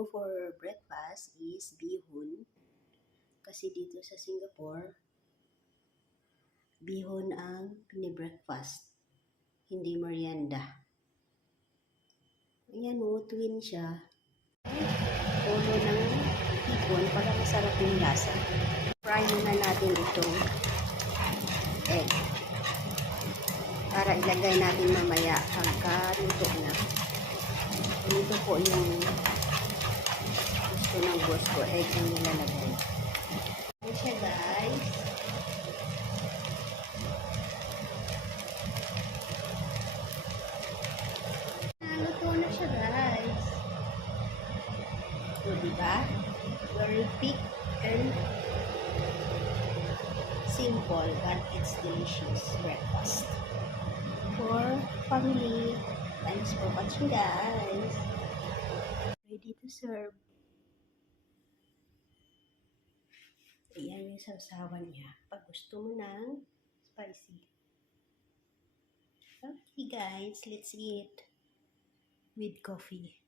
go for breakfast is bihon. Kasi dito sa Singapore, bihon ang pini-breakfast, hindi merienda. Ayan o, twin siya. Ulo ng hipon para masarap yung lasa. Fry muna natin itong egg. Para ilagay natin mamaya pagka-luto na. Ito po yung gusto ng boss ko, egg ang nilalagay. Ayan siya guys. Luto na siya guys. So, diba? Very quick and simple, but it's delicious breakfast for family. Thanks for watching guys. Ready to serve. Ayan yung sausawan niya. Pag gusto mo ng spicy. Okay guys, let's eat with coffee.